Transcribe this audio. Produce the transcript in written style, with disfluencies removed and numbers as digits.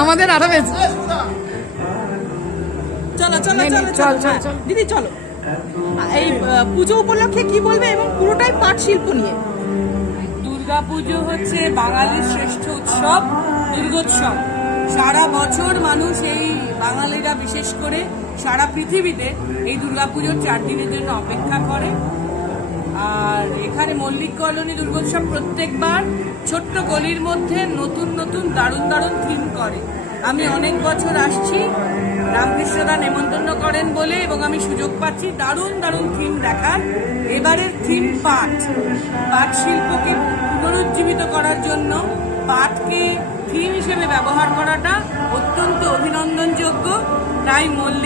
আমাদের আরো বেশি। চলো চলো চলো চলো দিদি চলো। এই পুজো উপলক্ষে কি বলবে এবং পুরোটাই পাট শিল্প নিয়ে? দুর্গাপুজো হচ্ছে বাঙালির শ্রেষ্ঠ উৎসব, দুর্গোৎসব। সারা বছর মানুষ এই বাঙালিরা বিশেষ করে সারা পৃথিবীতে এই দুর্গাপুজোর 4 দিনের জন্য অপেক্ষা করে। আর এখানে মল্লিক কলোনি দুর্গোৎসব প্রত্যেকবার ছোট্ট গলির মধ্যে নতুন নতুন দারুণ দারুণ থিম করে। আমি অনেক বছর আসছি, রামকৃষ্ণদা নেমন্তন্ন করেন বলে, এবং আমি সুযোগ পাচ্ছি দারুণ দারুণ থিম দেখার। এবারের থিম পাট শিল্পকে পুনরুজ্জীবিত করার জন্য পাটকে থিম হিসেবে ব্যবহার করাটা অত্যন্ত অভিনন্দনযোগ্য। তাই মল্লিক